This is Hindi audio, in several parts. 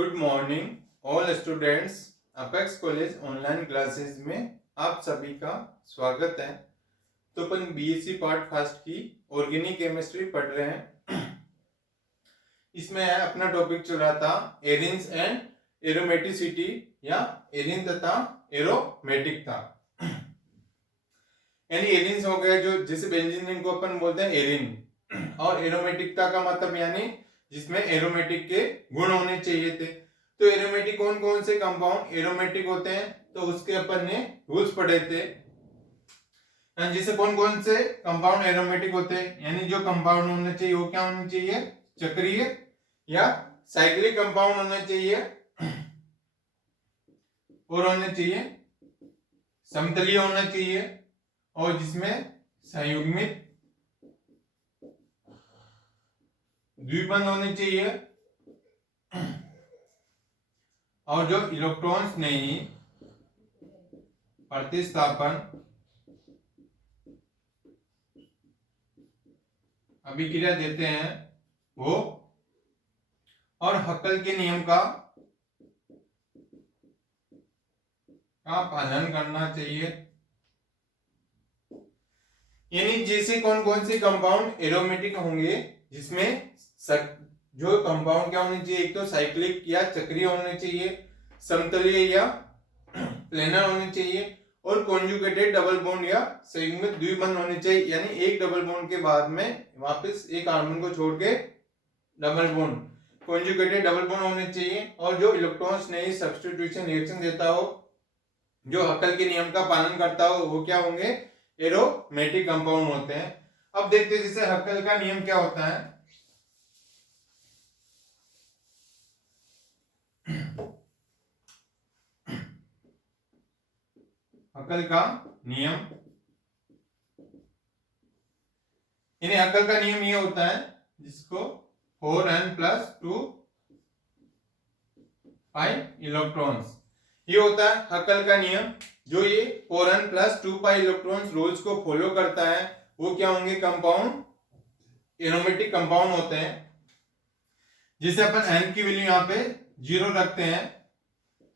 Good morning all students. Apex college online classes में आप सभी का स्वागत है। तो अपन बीएससी पार्ट फर्स्ट की ऑर्गेनिक केमिस्ट्री पढ़ रहे हैं। इसमें अपना टॉपिक चल रहा था एरिन्स एंड एरोमेटिसिटी या एरिन तथा एरोमेटिकता। यानी एरिन्स हो गए जो जिस बेंजीन को अपन बोलते हैं एरिन, और एरोमेटिकता का मतलब यानी जिसमें एरोमेटिक के गुण होने चाहिए थे। तो एरोमेटिक कौन कौन से कंपाउंड एरोमेटिक होते हैं, तो उसके अपन ने रूल्स पढ़े थे। जिसे कौन कौन से कंपाउंड एरोमेटिक होते हैं, यानी जो कंपाउंड होने चाहिए वो क्या होने चाहिए, चक्रीय या साइक्लिक कंपाउंड होने चाहिए, और होने चाहिए समतलीय होना चाहिए, और जिसमें संयुग्मित द्विबंध होने चाहिए, और जो इलेक्ट्रॉन्स नहीं प्रतिस्थापन अभिक्रिया देते हैं वो, और हक्कल के नियम का पालन करना चाहिए। यानी जैसे कौन कौन से कंपाउंड एरोमेटिक होंगे, जिसमें जो कंपाउंड क्या होने चाहिए, एक तो साइक्लिक या चक्रीय होने चाहिए, समतलीय या प्लेनर होने चाहिए, और कॉन्जुगेटेड डबल बॉन्ड या संयुग्मित द्विबंध होने चाहिए। यानी एक डबल बॉन्ड के बाद में वापस एक कार्बन को छोड़ के double bond, conjugated double bond होने चाहिए, और जो इलेक्ट्रॉन्स नहीं सब्स्टिट्यूशन रिएक्शन देता हो, जो हक्कल के नियम का पालन करता हो, वो क्या होंगे, एरोमेटिक कंपाउंड होते हैं। अब देखते हैं जैसे हक्कल का नियम क्या होता है। हक्कल का नियम, यानी हक्कल का नियम ये होता है जिसको 4n+2 पाई इलेक्ट्रॉन्स, ये होता है हक्कल का नियम। जो ये 4n+2 पाई इलेक्ट्रॉन्स रूल्स को फॉलो करता है वो क्या होंगे, कंपाउंड एरोमेटिक कंपाउंड होते हैं। जिसे अपन n की वैल्यू यहाँ पे 0 रखते हैं,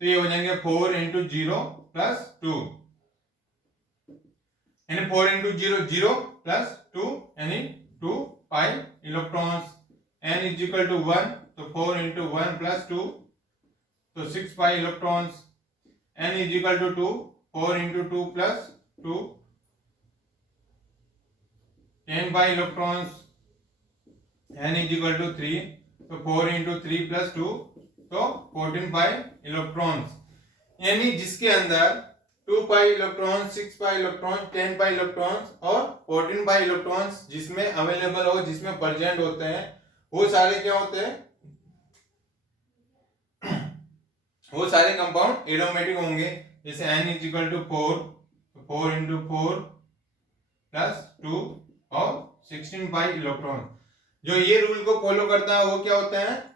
तो ये हो जाएंगे 4 × 0 + 2, यानी 4 × 0 0 + 2 यानी 2 पाई इलेक्ट्रॉन्स। n = 1, तो 4 × 1 + 2, तो 6 pi electrons. n = 2, 4 × 2 + 2, 10 pi electrons. n = 3, तो 4 × 3 + 2, तो 14 पाई इलेक्ट्रॉन्स। यानी जिसके अंदर 2 pi electrons, 6 pi electrons, 10 pi electrons और 14 पाई इलेक्ट्रॉन्स जिसमें अवेलेबल हो, जिसमें प्रेजेंट होते हैं, वो सारे क्या होते हैं, वो सारे कंपाउंड एरोमेटिक होंगे। जैसे n = 4, 4 × 4 + 2 और 16 पाई इलेक्ट्रॉन। जो ये रूल को फॉलो करता है वो क्या होते हैं,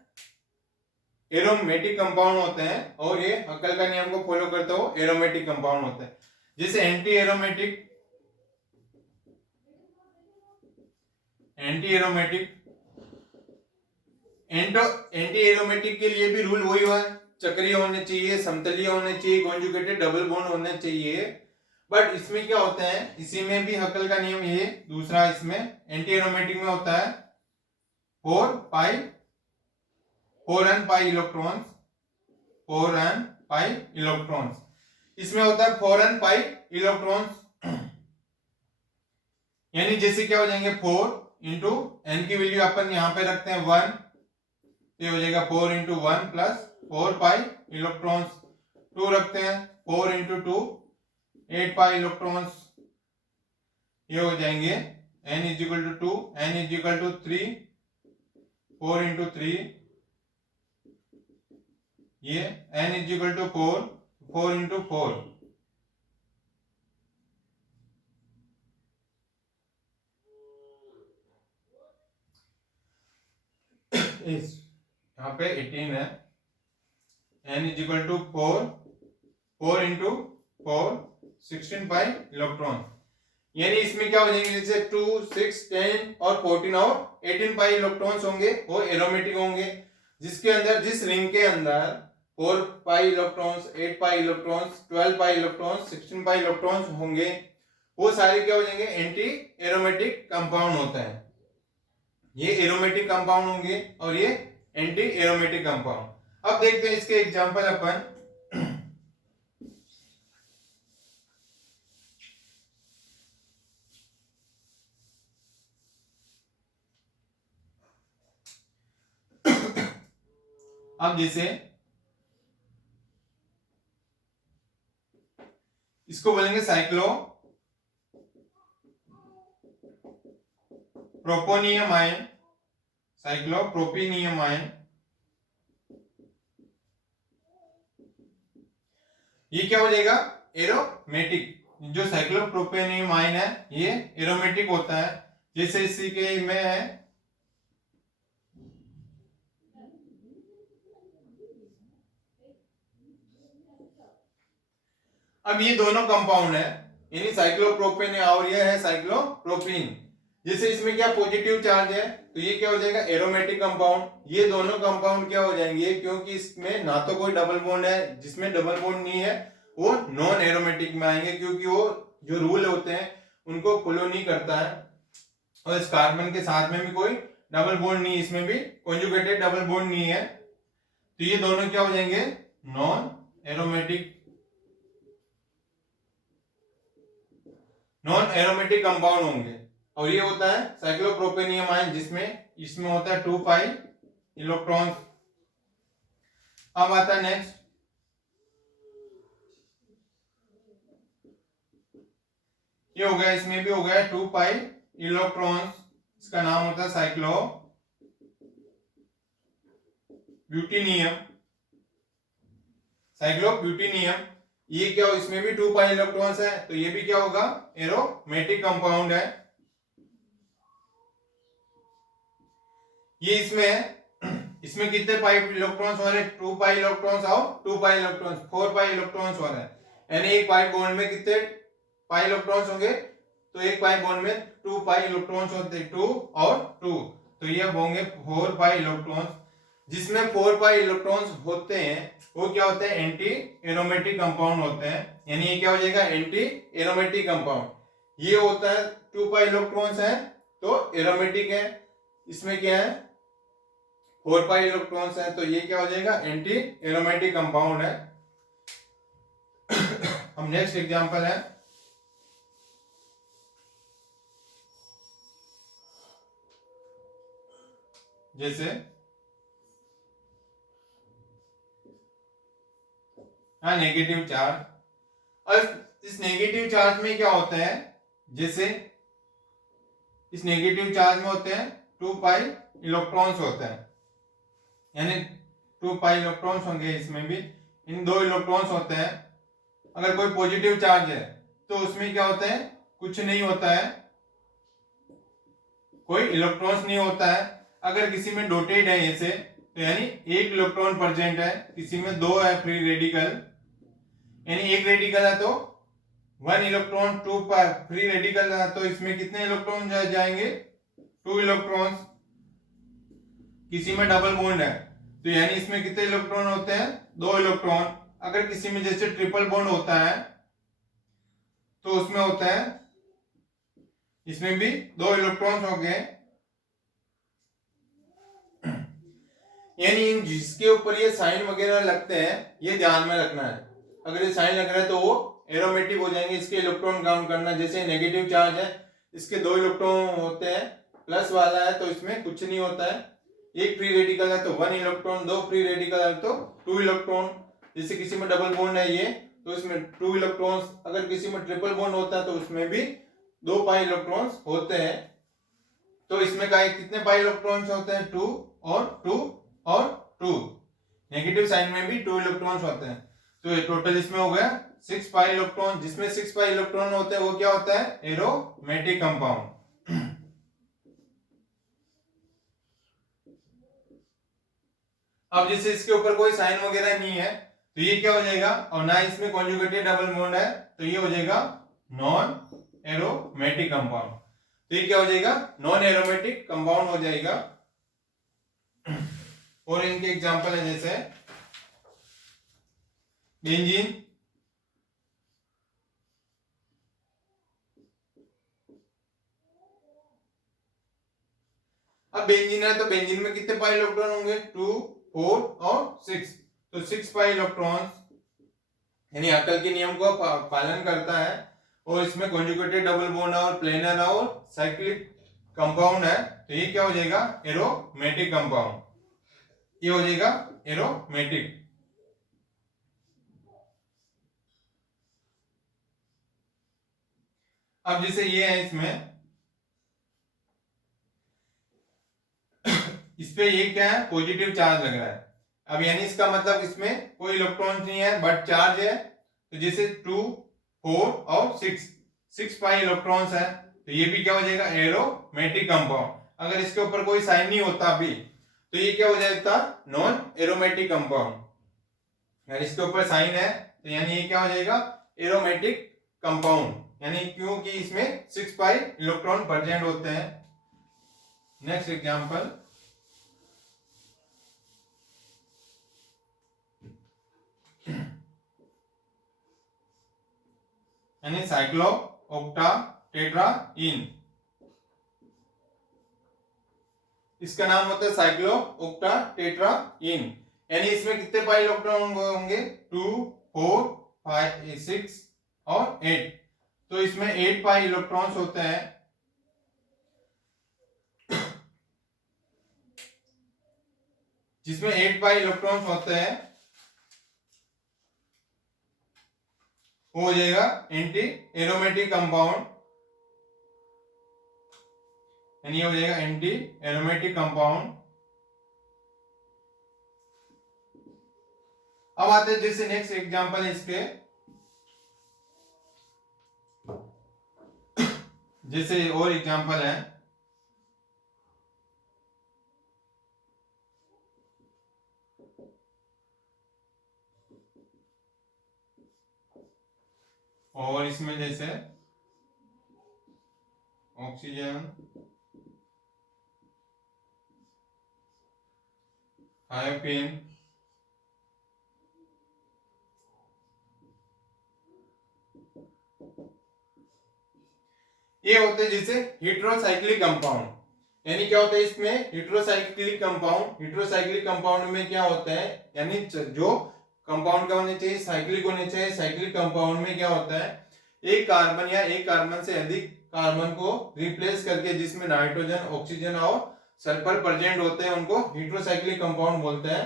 एरोमेटिक कंपाउंड होते हैं, और ये हक्कल का नियम को फॉलो करता हो एरोमेटिक कंपाउंड होते हैं। जैसे एंटी एरोमेटिक के लिए भी रूल वही हुआ, चक्रीय होने चाहिए, समतलीय होने चाहिए, कॉन्जुगेटेड डबल बॉन्ड होने चाहिए। बट इसमें क्या होता है, इसी में भी हक्कल का नियम ये दूसरा, इसमें एंटी एरोमेटिक में होता है 4n pi electrons, 4n pi electrons. इसमें होता है 4n पाई इलेक्ट्रॉन्स, यानी जैसे क्या हो जाएंगे, 4 × n की वैल्यू अपन यहां पे रखते हैं 1, तो ये हो जाएगा 4 × 1 + 4 पाई इलेक्ट्रॉन्स। 2 रखते हैं, 4 × 2 8 पाई इलेक्ट्रॉन्स। ये हो जाएंगे n = 2, n = 3, 4 × 3, ये n = 4, 4 × 4, इस यहाँ पे 18 है। n = 4, 4 × 4, 16 pi electron. यानी इसमें क्या हो जाएंगे, जैसे 2, 6, 10 और 14 और 18 पाई इलेक्ट्रॉन्स होंगे, वो एरोमेटिक होंगे। जिसके अंदर, जिस रिंग के अंदर 4 pi electrons, 8 pi electrons, 12 pi electrons, 16 pi electrons होंगे, वो सारे क्या हो जाएंगे, एंटी एरोमेटिक कंपाउंड होता है। ये एरोमेटिक कंपाउंड होंगे और ये एंटी एरोमेटिक कंपाउंड। अब देखते हैं इसके एग्जांपल अपन। अब जैसे इसको बोलेंगे साइक्लो प्रोपोनियम आयन, साइक्लोप्रोपिनियम आयन। ये क्या हो जाएगा, एरोमेटिक। जो साइक्लोप्रोपेनियम आयन है ये एरोमेटिक होता है। जैसे इसी के में है अब ये दोनों कंपाउंड है, यानी साइक्लोप्रोपेन है और ये है साइक्लोप्रोपीन। जैसे इसमें क्या पॉजिटिव चार्ज है तो ये क्या हो जाएगा, एरोमेटिक कंपाउंड। ये दोनों कंपाउंड क्या हो जाएंगे, क्योंकि इसमें ना तो कोई डबल बॉन्ड है, जिसमें डबल बॉन्ड नहीं है वो नॉन एरोमेटिक में आएंगे, क्योंकि वो जो रूल होते हैं उनको फॉलो नहीं करता है। और इस कार्बन के साथ में भी कोई डबल बॉन्ड नहीं, इसमें भी कॉन्जुगेटेड डबल बॉन्ड नहीं है, तो ये दोनों क्या हो जाएंगे, नॉन एरोमेटिक कंपाउंड होंगे। और ये होता है साइक्लोप्रोपेनियम आयन, जिसमें इसमें होता है 2 पाई इलेक्ट्रॉन्स। अब आता है नेक्स्ट, ये हो गया, इसमें भी हो गया 2 पाई इलेक्ट्रॉन्स। इसका नाम होता है साइक्लो ब्यूटेनियम। ये क्या हो, इसमें भी 2 पाई इलेक्ट्रॉन्स है, तो ये भी क्या होगा, एरोमेटिक कंपाउंड है। ये इसमें कितने पाई इलेक्ट्रॉन्स हो रहे हैं, 2 पाई इलेक्ट्रॉन्स और 2 पाई इलेक्ट्रॉन्स, 4 पाई इलेक्ट्रॉन्स हो रहे हैं। यानी एक पाई बॉन्ड में कितने पाई इलेक्ट्रॉन्स होंगे, तो एक पाई बॉन्ड में 2 पाई इलेक्ट्रॉन्स होते हैं, 2 और 2, तो ये होंगे 4 पाई इलेक्ट्रॉन्स। जिसमें 4 पाई इलेक्ट्रॉन्स होते हैं वो क्या होते हैं, एंटी एरोमेटिक कंपाउंड होते हैं। यानी ये क्या हो जाएगा, एंटी एरोमेटिक कंपाउंड। ये होता है 2 पाई इलेक्ट्रॉन्स है तो एरोमेटिक है, इसमें क्या है 4 पाई इलेक्ट्रॉन्स है, तो ये क्या हो जाएगा, एंटी एरोमेटिक कंपाउंड है। हम नेक्स्ट एग्जांपल है, जैसे नेगेटिव चार्ज। और इस नेगेटिव चार्ज में क्या होता है, जैसे इस नेगेटिव चार्ज में होते हैं 2 पाई इलेक्ट्रॉन्स होते हैं, यानी 2 पाई इलेक्ट्रॉन्स होंगे, इसमें भी इन 2 इलेक्ट्रॉन्स होते हैं। अगर कोई पॉजिटिव चार्ज है तो उसमें क्या होता है, कुछ नहीं होता है, कोई इलेक्ट्रॉन्स नहीं होता है। अगर किसी में डॉटेड है ऐसे, तो यानी एक इलेक्ट्रॉन प्रेजेंट है, किसी में 2 है फ्री रेडिकल, यानी एक रेडिकल है तो 1 इलेक्ट्रॉन, 2 फ्री रेडिकल है तो इसमें कितने इलेक्ट्रॉन जाएंगे, 2 इलेक्ट्रॉन्स। किसी में डबल बॉन्ड है तो यानी इसमें कितने इलेक्ट्रॉन होते हैं, 2 इलेक्ट्रॉन। अगर किसी में जैसे ट्रिपल बॉन्ड होता है तो उसमें होता है, इसमें भी 2 इलेक्ट्रॉन्स हो गए। यानी जिसके ऊपर ये साइन वगैरह लगते हैं ये ध्यान में रखना है। अगर ये साइन लग रहा है तो वो एरोमेटिक हो जाएंगे, इसके इलेक्ट्रॉन काउंट करना। जैसे नेगेटिव चार्ज है, इसके 2 इलेक्ट्रॉन होते हैं, प्लस वाला है तो इसमें कुछ नहीं होता है, एक फ्री रेडिकल है तो 1 इलेक्ट्रॉन, 2 फ्री रेडिकल है तो 2 इलेक्ट्रॉन। जैसे किसी में डबल बॉन्ड है ये तो इसमें 2 इलेक्ट्रॉन्स, अगर किसी में ट्रिपल बॉन्ड होता है तो उसमें भी 2 पाई इलेक्ट्रॉन्स होते हैं। तो इसमें कितने पाई इलेक्ट्रॉन्स होते हैं, 2 और 2 और 2। नेगेटिव साइन में भी 2 इलेक्ट्रॉन्स होते हैं, तो ये टोटल इसमें हो गया 6 पाई इलेक्ट्रॉन। जिसमें 6 पाई इलेक्ट्रॉन होते हैं वो क्या होता है, एरोमेटिक कंपाउंड। अब जैसे इसके ऊपर कोई साइन वगैरह नहीं है तो ये क्या हो जाएगा, और ना इसमें कॉन्जुगेटेड डबल बॉन्ड है तो ये हो जाएगा नॉन एरोमेटिक कंपाउंड। तो ये क्या हो जाएगा, नॉन एरोमेटिक कंपाउंड हो जाएगा। और इनके एग्जांपल है जैसे बेंजीन, अब बेंजीन है तो बेंजीन में कितने पाई इलेक्ट्रॉन होंगे, 2, 4 और 6, तो 6 पाई इलेक्ट्रॉन्स, यानी अकल के नियम को पालन करता है। और इसमें कॉन्जुगेटेड डबल बॉन्ड और प्लेनर और साइक्लिक कंपाउंड है, तो ये क्या हो जाएगा, एरोमेटिक कंपाउंड, ये हो जाएगा एरोमेटिक। अब जैसे ये है, इसमें इस पे ये क्या है, पॉजिटिव चार्ज लग रहा है। अब यानी इसका मतलब इसमें कोई इलेक्ट्रॉन नहीं है बट चार्ज है, तो जैसे 2, 4 और 6 पाई इलेक्ट्रॉन्स है, तो ये भी क्या हो जाएगा, एरोमेटिक कंपाउंड। अगर इसके ऊपर कोई साइन नहीं होता अभी तो ये क्या हो जाएगा, नॉन एरोमेटिक कंपाउंड। अगर इसके ऊपर साइन है तो यानी ये क्या हो जाएगा, एरोमेटिक कंपाउंड, यानी क्योंकि इसमें 6 पाई इलेक्ट्रॉन प्रेजेंट होते हैं। नेक्स्ट एग्जांपल, यानी साइक्लो ऑक्टा टेट्राइन, इसका नाम होता है साइक्लो ऑक्टा टेट्राइन। यानी इसमें कितने पाई इलेक्ट्रॉन होंगे, 2, 4, 5, 6 और 8, तो इसमें 8 पाई इलेक्ट्रॉन्स होते हैं। जिसमें 8 पाई इलेक्ट्रॉन्स होते हैं वो हो जाएगा एंटी एरोमेटिक कंपाउंड, यानी हो जाएगा एंटी एरोमेटिक कंपाउंड। अब आते हैं जैसे नेक्स्ट एग्जांपल है इसके, जैसे और एग्जांपल है, और इसमें जैसे ऑक्सीजन, हाइड्रोजन, ये होते हैं जैसे हेटेरोसाइक्लिक कंपाउंड। यानी क्या होता है इसमें, हेटेरोसाइक्लिक कंपाउंड, हेटेरोसाइक्लिक कंपाउंड में क्या होता है, यानी जो कंपाउंड क्या होने चाहिए, साइक्लिक होने चाहिए। साइक्लिक कंपाउंड में क्या होता है, एक कार्बन या एक कार्बन से अधिक कार्बन को रिप्लेस करके जिसमें नाइट्रोजन, ऑक्सीजन और सल्फर प्रेजेंट होते हैं उनको हेटेरोसाइक्लिक कंपाउंड बोलते हैं।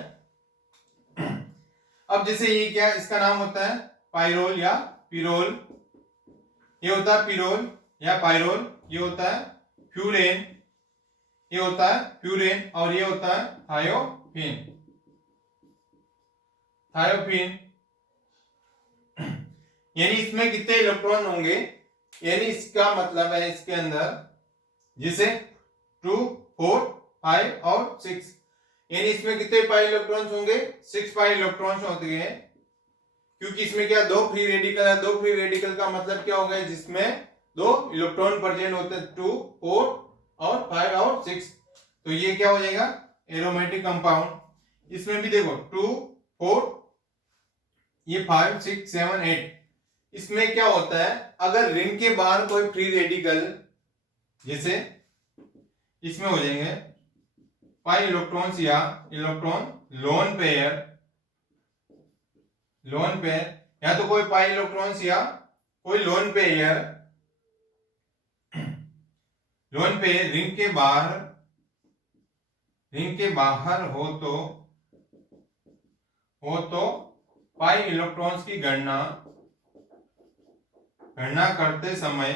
अब जैसे ये क्या, इसका नाम होता है पाइरोल या पिरोल, ये होता है पिरोल या पाइरोल, ये होता है फ्यूरेन, ये होता है फ्यूरेन, और ये होता है थायोफिन, थायोफिन। यानी इसमें कितने इलेक्ट्रॉन होंगे, यानी इसका मतलब है इसके अंदर जैसे 2, 4, 5 और 6, यानी इसमें कितने पाई इलेक्ट्रॉन्स होंगे, 6 पाई इलेक्ट्रॉन्स होते हैं। क्योंकि इसमें क्या, दो फ्री रेडिकल है, दो फ्री रेडिकल का मतलब क्या होगा, जिसमें दो इलेक्ट्रॉन प्रेजेंट होते हैं, 2, 4 और 5 और 6, तो ये क्या हो जाएगा, एरोमेटिक कंपाउंड। इसमें भी देखो 2, 4, ये 5, 6, 7, 8, इसमें क्या होता है, अगर रिंग के बाहर कोई फ्री रेडिकल, जैसे इसमें हो जाएंगे पाई इलेक्ट्रॉन्स या electron lone pair, lone pair, या तो कोई पाई इलेक्ट्रॉन्स या कोई lone pair, lone pair ring के बाहर, रिंग के बाहर हो तो पाई इलेक्ट्रॉन्स की गणना करते समय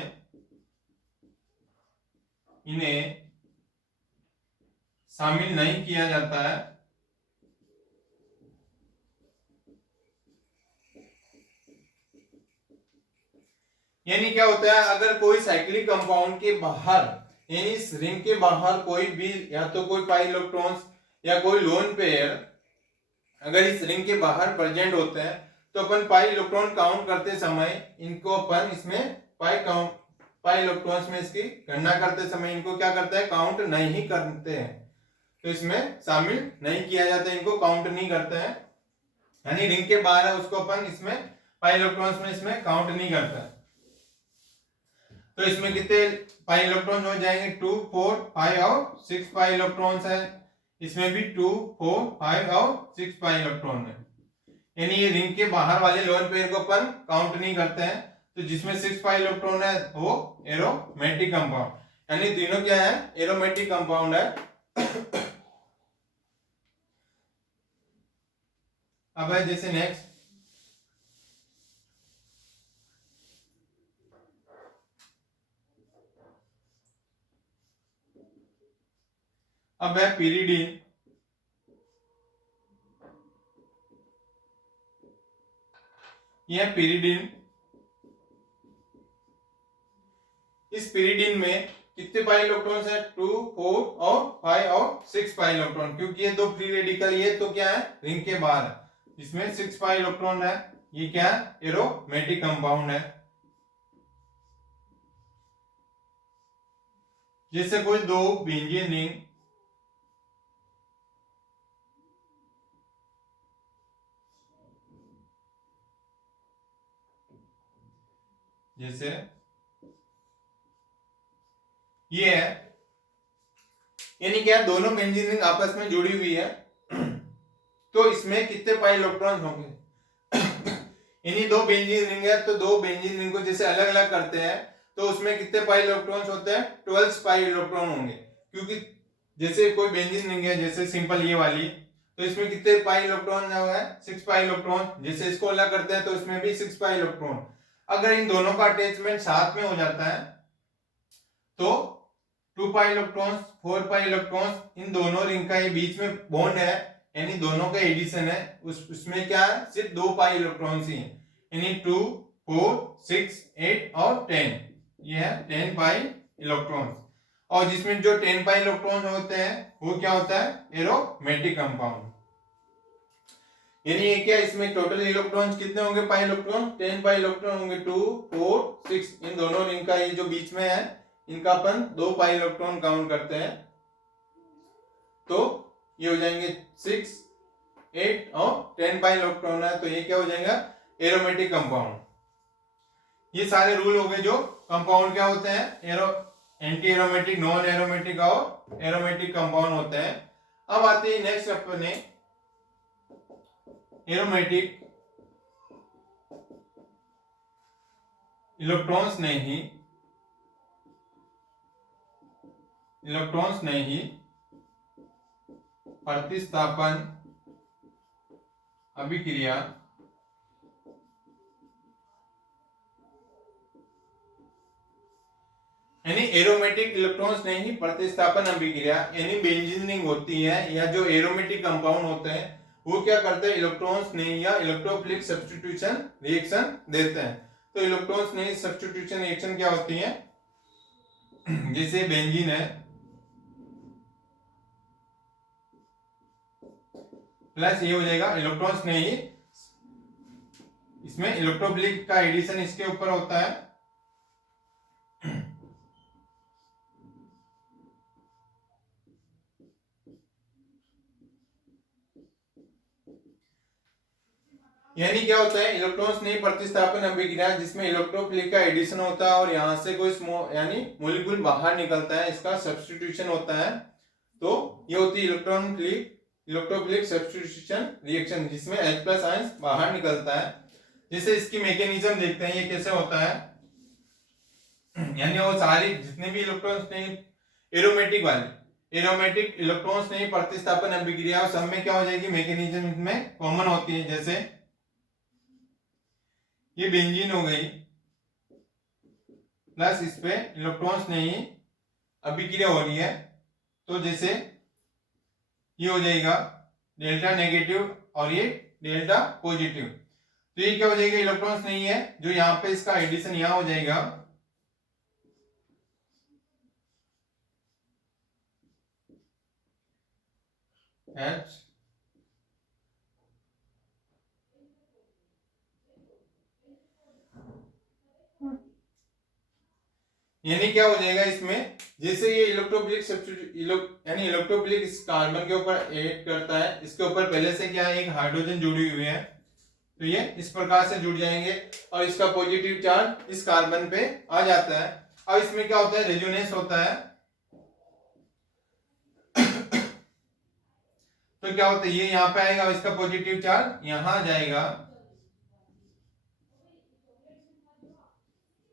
इन्हें शामिल नहीं किया जाता है। यानी क्या होता है, अगर कोई साइक्लिक कंपाउंड के बाहर, यानी इस रिंग के बाहर कोई भी, या तो कोई पाई इलेक्ट्रॉन्स या कोई लोन पेयर अगर इस रिंग के बाहर प्रेजेंट होते हैं, तो अपन पाई इलेक्ट्रॉन काउंट करते समय इनको अपन इसमें पाई इलेक्ट्रॉन्स में इसकी गणना करते समय इनको क्या करते हैं, काउंट नहीं करते हैं। तो इसमें शामिल नहीं किया जाता, इनको काउंट नहीं करते हैं, यानी रिंग के बाहर है उसको अपन इसमें पाई इलेक्ट्रॉन्स में इसमें काउंट नहीं करता है। तो इसमें कितने पाई इलेक्ट्रॉन हो जाएंगे, 2 4 5 और 6 पाई इलेक्ट्रॉन्स है। इसमें भी 2 4 5 और 6 पाई इलेक्ट्रॉन है, यानी ये रिंग के बाहर वाले लोअर पेयर को अपन काउंट नहीं करते हैं। तो जिसमें 6 पाई इलेक्ट्रॉन है वो एरोमेटिक कंपाउंड, यानी तीनों क्या है, एरोमेटिक कंपाउंड है। अब है जैसे नेक्स्ट, अब है pyridine। यह pyridine, इस pyridine में कितने पाई इलेक्ट्रॉन्स है, 2 4 और 5 और 6 पाई इलेक्ट्रॉन, क्योंकि ये दो फ्री रेडिकल, ये तो क्या है रिंग के बाहर है, इसमें 6 पाई इलेक्ट्रॉन है, ये क्या है, एरोमेटिक कंपाउंड है। जैसे कोई दो बेंजीन रिंग, जैसे ये है, यानी क्या दोनों बेंजीन रिंग आपस में जुड़ी हुई है, तो इसमें कितने पाई इलेक्ट्रॉन होंगे, यानी दो बेंजीन रिंग है तो दो बेंजीन रिंग को जैसे अलग अलग करते हैं तो उसमें कितने पाई इलेक्ट्रॉन्स होते हैं, 12 पाई इलेक्ट्रॉन होंगे, क्योंकि जैसे कोई बेंजीन रिंग है जैसे सिंपल ये वाली, तो इसमें कितने पाई इलेक्ट्रॉन है, 6 पाई इलेक्ट्रॉन, जैसे इसको अलग करते हैं तो इसमें भी 6 पाई इलेक्ट्रॉन। अगर इन दोनों का अटैचमेंट साथ में हो जाता है तो 2 पाई इलेक्ट्रॉन्स 4 पाई इलेक्ट्रॉन्स, इन दोनों रिंग का ये बीच में बॉन्ड है, यानी दोनों का एडिशन है, उसमें क्या है, सिर्फ 2 पाई इलेक्ट्रॉन्स ही है, यानी 2 4 6 8 और 10, ये है 10 पाई इलेक्ट्रॉन्स। और जिसमें जो 10 पाई इलेक्ट्रॉन्स होते हैं वो क्या होता है, एरोमेटिक कंपाउंड। यानी ये क्या, इसमें टोटल इलेक्ट्रॉन्स कितने होंगे, पाई इलेक्ट्रॉन 10 पाई इलेक्ट्रॉन होंगे, 2 4 6, इन दोनों रिंग का ये जो बीच में है इनका अपन 2 पाई इलेक्ट्रॉन काउंट करते हैं, तो ये हो जाएंगे 6 8 और 10 पाई इलेक्ट्रॉन है, तो ये क्या हो जाएगा, एरोमेटिक कंपाउंड। ये सारे रूल हो गए जो कंपाउंड क्या होते हैं, एंटी एरोमेटिक, नॉन एरोमेटिक और एरोमेटिक कंपाउंड होते हैं। अब आते हैं नेक्स्ट अपने एरोमेटिक इलेक्ट्रॉन्स नहीं प्रतिस्थापन अभिक्रिया, यानी एरोमेटिक इलेक्ट्रॉन्स नहीं प्रतिस्थापन अभिक्रिया, यानी बेंजीन रिंग होती है या जो एरोमेटिक कंपाउंड होते हैं वो क्या करते हैं, इलेक्ट्रॉन्स नहीं या इलेक्ट्रोफिलिक सब्स्टिट्यूशन रिएक्शन देते हैं। तो इलेक्ट्रॉन्स नहीं सब्स्टिट्यूशन रिएक्शन क्या होती है, जैसे बेंजीन है प्लस ये हो जाएगा इलेक्ट्रॉन्स नहीं, इसमें इलेक्ट्रोफिलिक का एडिशन इसके ऊपर होता है, यानी क्या होता है, इलेक्ट्रॉन्स नहीं प्रतिस्थापन अभिक्रिया जिसमें इलेक्ट्रोफिलिक का एडिशन होता है और यहां से कोई यानी मॉलिक्यूल बाहर निकलता है, इसका सब्स्टिट्यूशन होता है, तो ये होती है इलेक्ट्रोफिलिक सब्स्टिट्यूशन रिएक्शन जिसमें H+ आयंस बाहर निकलता है। जैसे इसकी मैकेनिज्म देखते हैं ये कैसे होता है, यानी वो सारी जितने भी इलेक्ट्रॉन्स नहीं एरोमेटिक इलेक्ट्रॉन्स नहीं प्रतिस्थापन अभिक्रिया सब में क्या हो जाएगी, मैकेनिज्म इसमें कॉमन होती है। जैसे ये बेंजीन हो गई प्लस इस पे इलेक्ट्रॉन्स नहीं अभिक्रिया हो रही है, तो जैसे ये हो जाएगा डेल्टा नेगेटिव और ये डेल्टा पॉजिटिव, तो ये क्या हो जाएगा, इलेक्ट्रॉन्स नहीं है, जो यहाँ पे इसका एडिशन यहाँ हो जाएगा H यानी क्या हो जाएगा इसमें, जैसे ये इलेक्ट्रोफिलिक सब्स्टिट्यूट यानी इलेक्ट्रोफिलिक इस कार्बन के ऊपर ऐड करता है, इसके ऊपर पहले से क्या है, एक हाइड्रोजन जुड़ी हुई है, तो ये इस प्रकार से जुड़ जाएंगे और इसका पॉजिटिव चार्ज इस कार्बन पे आ जाता है। अब इसमें क्या होता है, रेजोनेंस होता है। तो क्या होता है, ये यहाँ पे आएगा और इसका पॉजिटिव चार्ज यहाँ जाएगा,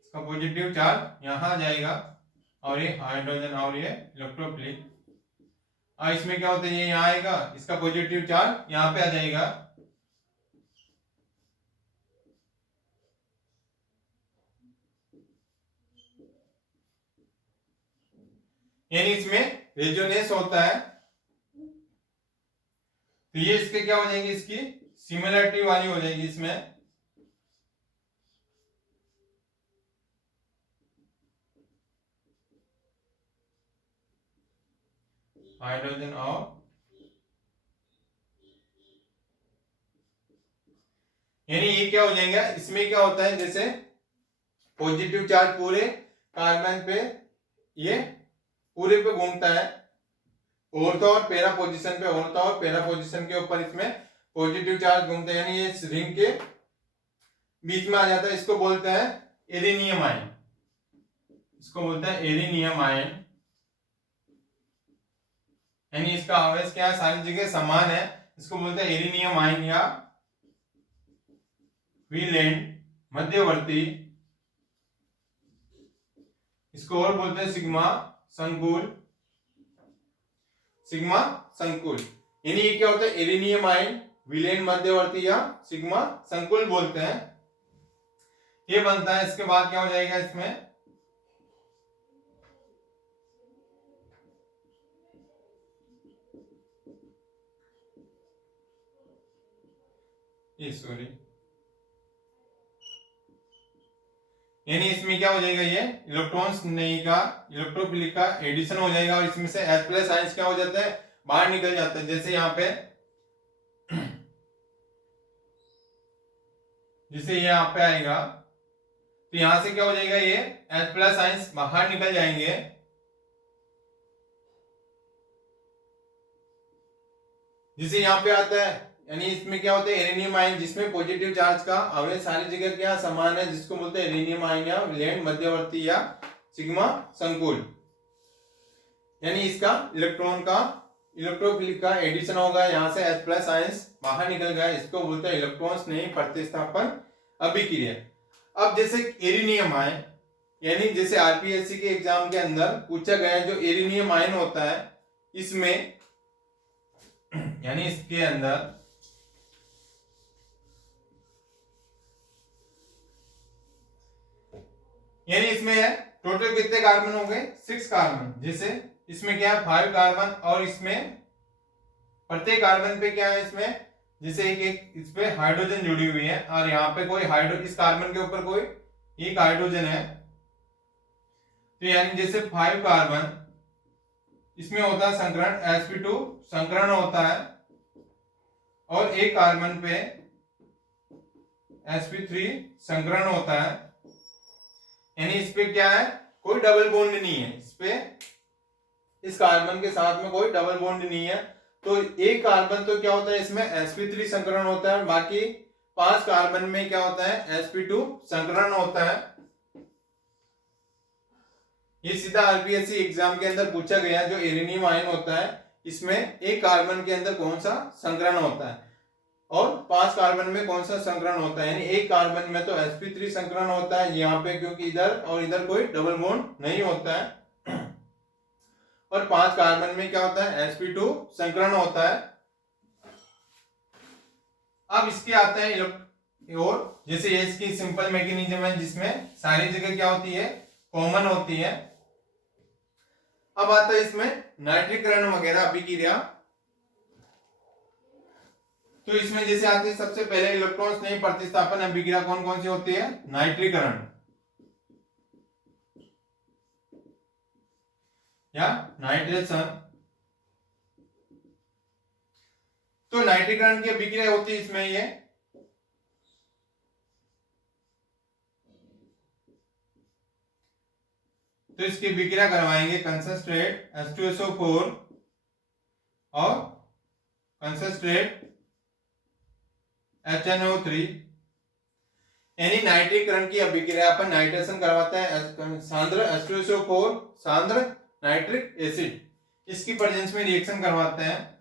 इसका पॉजिटिव चार्ज यहाँ जाएगा और ये हाइड्रोजन और ये इलेक्ट्रोफिलिक। और इसमें क्या होता है, ये यहाँ आएगा, इसका पॉजिटिव चार्ज यहाँ पे आ जाएगा। यानी इसमें रेजोनेंस होता है। तो ये इसके क्या हो जाएंगे, इसकी सिमिलरिटी वाली हो जाएगी इसमें। हाइड्रोजन और यानी ये क्या हो जाएगा, इसमें क्या होता है, जैसे पॉजिटिव चार्ज पूरे कार्बन पे ये पूरे पे घूमता है, ओरता और पैरा पोजीशन पे, ओरता और पैरा पोजीशन के ऊपर इसमें पॉजिटिव चार्ज घूमता है, यानी ये इस रिंग के बीच में आ जाता है। इसको बोलते हैं एरिनियम आयन, इसको बोलते हैं एरिनियम आयन। यानी इसका आवेश क्या है, सारी जगह समान है, इसको बोलते हैं एरिनियम आयन या विलेंट मध्यवर्ती। इसको और बोलते हैं सिग्मा संकुल, सिग्मा संकुल। यानी ये क्या होता है, एरिनियम आयन, विलेन मध्यवर्ती या सिग्मा संकुल बोलते हैं, ये बनता है। इसके बाद क्या हो जाएगा, इसमें ये सॉरी, यानी इसमें क्या हो जाएगा, ये इलेक्ट्रॉन्स नहीं का इलेक्ट्रोफिलिक का एडिशन हो जाएगा और इसमें से H प्लस आयंस क्या हो जाता है, बाहर निकल जाता है। जैसे यहाँ पे जैसे यहाँ पे आएगा तो यहां से क्या हो जाएगा, ये H प्लस आयंस बाहर निकल जाएंगे। जिसे यहाँ पे आता है, यानी इसमें क्या होता है, एरेनियम आयन, जिसमें पॉजिटिव चार्ज का आवेश सारी जगह क्या समान है, जिसको बोलते हैं एरेनियम आयन या विलेंट मध्यवर्ती या सिग्मा संकुल। यानी इसका इलेक्ट्रॉन का इलेक्ट्रोफिलिक का एडिशन होगा, यहाँ से H प्लस आयंस बाहर निकल गया, इसको बोलते हैं इलेक्ट्रॉन स्नेही प्रतिस्थापन अभिक्रिया। अब जैसे एरिनियम आयन, यानी जैसे आरपीएससी के एग्जाम के अंदर पूछा गया, जो एरिनियम आयन होता है इसमें, यानी इसके अंदर यानी इसमें है टोटल कितने कार्बन हो गए, 6 कार्बन। जैसे इसमें क्या है 5 कार्बन और इसमें प्रत्येक कार्बन पे क्या है, इसमें जैसे एक एक इस पे हाइड्रोजन जुड़ी हुई है और यहाँ पे कोई इस कार्बन के ऊपर कोई एक हाइड्रोजन है। तो यानी जैसे 5 कार्बन, इसमें होता है संकरण sp2 संकरण होता है और एक कार्बन पे sp3 संकरण होता है। यानी इस पे क्या है, कोई डबल बॉन्ड नहीं है, इस पे इस कार्बन के साथ में कोई डबल बॉन्ड नहीं है। तो एक कार्बन तो क्या होता है, इसमें sp3 संकरण होता है, बाकी 5 कार्बन में क्या होता है, sp2 संकरण होता है। ये सीधा आरपीएससी एग्जाम के अंदर पूछा गया, जो एरेनियम आयन होता है इसमें एक कार्बन के अंदर कौन सा संकरण होता है और 5 कार्बन में कौन सा संकरण होता है। यानी एक कार्बन में तो sp3 संकरण होता है यहाँ पे, क्योंकि इधर और इधर कोई डबल बॉन्ड नहीं होता है, और 5 कार्बन में क्या होता है, sp2 संकरण होता है। अब इसके आते हैं और जैसे ये इसकी सिंपल मैकेनिज्म है, जिसमें सारी जगह क्या होती है, कॉमन होती है। अब आता है इसमें नाइट्रीकरण वगैरह अभिक्रिया। तो इसमें जैसे आती है सबसे पहले इलेक्ट्रॉन स्नेही प्रतिस्थापन अभिक्रिया कौन कौन सी होती है, नाइट्रीकरण या नाइट्रेशन। तो नाइट्रीकरण की अभिक्रिया होती है इसमें ये तो इसकी विक्रिया करवाएंगे कंसंट्रेट H2SO4 और कंसंट्रेट HNO3, यानी नाइट्रीकरण की अभिक्रिया अपन नाइट्रेशन करवाते हैं सांद्र H2SO4 सांद्र नाइट्रिक एसिड, इसकी प्रेजेंस में रिएक्शन करवाते हैं।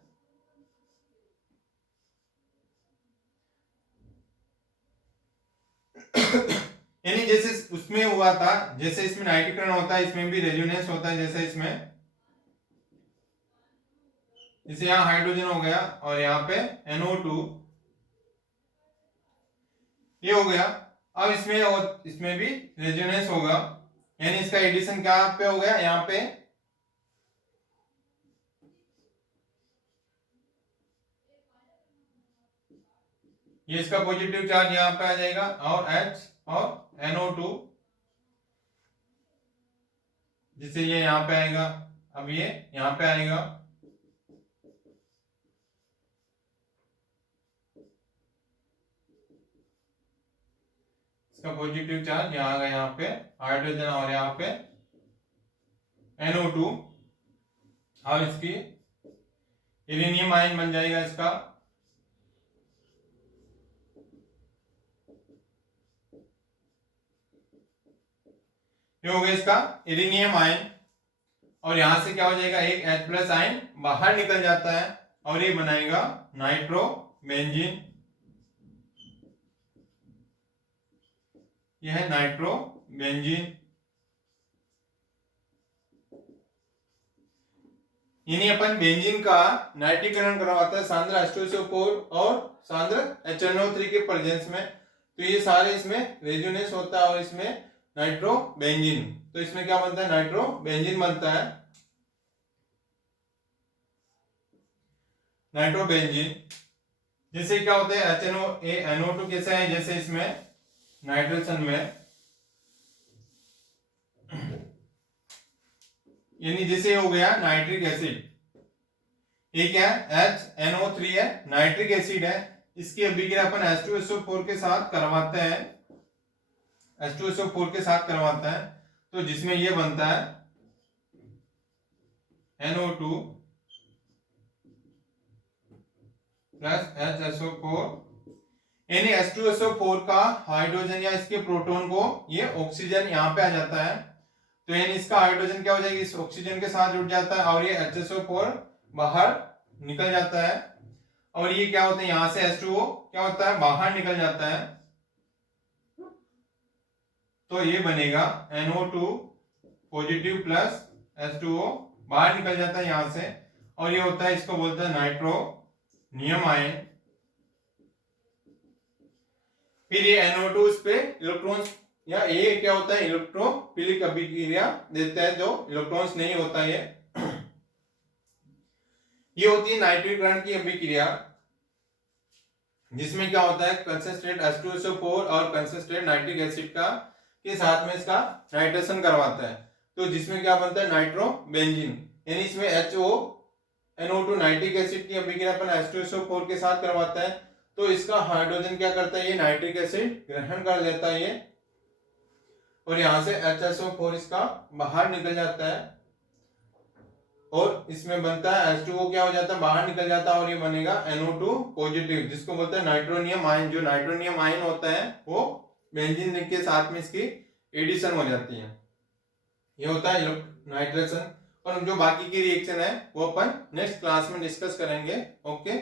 यानी जैसे उसमें हुआ था, जैसे इसमें नाइट्रीकरण होता है इसमें भी रेजोनेंस होता है, जैसे इसमें जैसे यहाँ हाइड्रोजन हो गया और यहाँ पे NO2 ये हो गया। अब इसमें और इसमें भी रेजोनेंस होगा, यानी इसका एडिशन क्या पे हो गया, यहाँ पे ये इसका पॉजिटिव चार्ज यहाँ पे आ जाएगा और H और NO2 जिससे ये यहाँ पे आएगा, अब ये यहाँ पे आएगा, इसका पॉजिटिव चार्ज यहाँ आ गया, यहाँ पे हाइड्रोजन और यहाँ पे NO2 और इसकी इरेनियम आयन बन जाएगा इसका, ये हो गया इसका इरेनियम आयन। और यहां से क्या हो जाएगा, एक H+ आयन बाहर निकल जाता है और ये बनाएगा नाइट्रोबेंजीन, यह है नाइट्रोबेंजीन। यानी अपन बेंजीन का नाइट्रीकरण करवाता है सांद्र H2SO4 और सांद्र HNO3 के प्रेजेंस में, तो ये सारे इसमें रेजोनेंस होता है और इसमें नाइट्रोबेंजीन, तो इसमें क्या बनता है, नाइट्रोबेंजीन बनता है। नाइट्रोबेंजीन जैसे क्या होता है NO2 कैसा है, जैसे इसमें नाइट्रोजन में यानी जैसे हो गया नाइट्रिक एसिड, ये क्या है HNO3 है, नाइट्रिक एसिड है, इसकी अभिक्रिया अपन H2SO4 के साथ करवाते हैं, H2SO4 के साथ करवाता है, तो जिसमें ये बनता है NO2 प्लस HSO4, यानी H2SO4 का हाइड्रोजन या इसके प्रोटॉन को ये ऑक्सीजन यहाँ पे आ जाता है, तो यानी इसका हाइड्रोजन क्या हो जाएगी, इस ऑक्सीजन के साथ जुड़ जाता है और ये HSO4 बाहर निकल जाता है, और ये क्या होता है, यहां से H2O क्या होता है, बाहर निकल जाता है, तो ये बनेगा NO2 पॉजिटिव प्लस H2O बाहर निकल जाता है यहां से, और ये होता है, इसको बोलते हैं नाइट्रोनियम आयन। फिर ये NO2 इस पे इलेक्ट्रॉन्स या ये क्या होता है, इलेक्ट्रोफिलिक अभिक्रिया देता है, जो इलेक्ट्रॉन्स नहीं होता है, ये होती है नाइट्रीकरण की अभिक्रिया, जिसमें क्या होता है, कंसंट्रेट H2SO4 और कंसंट्रेट नाइट्रिक एसिड का के साथ में इसका नाइट्रेशन करवाता है, तो जिसमें क्या बनता है, नाइट्रोबेंजीन, यानी इसमें HNO2 नाइट्रिक एसिड की अभिक्रिया अपन H2SO4 के साथ करवाता है, तो इसका हाइड्रोजन क्या करता है, ये नाइट्रिक एसिड ग्रहण कर लेता है ये, और यहां से HSO4 इसका बाहर निकल जाता है और इसमें बनता है H2O क्या हो जाता है, बाहर निकल जाता है और ये बनेगा NO2 पॉजिटिव, जिसको बोलते हैं नाइट्रोनियम आयन। जो नाइट्रोनियम आयन होता है वो बेंजीन के साथ में इसकी एडिशन हो जाती है, ये होता है नाइट्रेशन। और जो बाकी की रिएक्शन है वो अपन नेक्स्ट क्लास में डिस्कस करेंगे। ओके।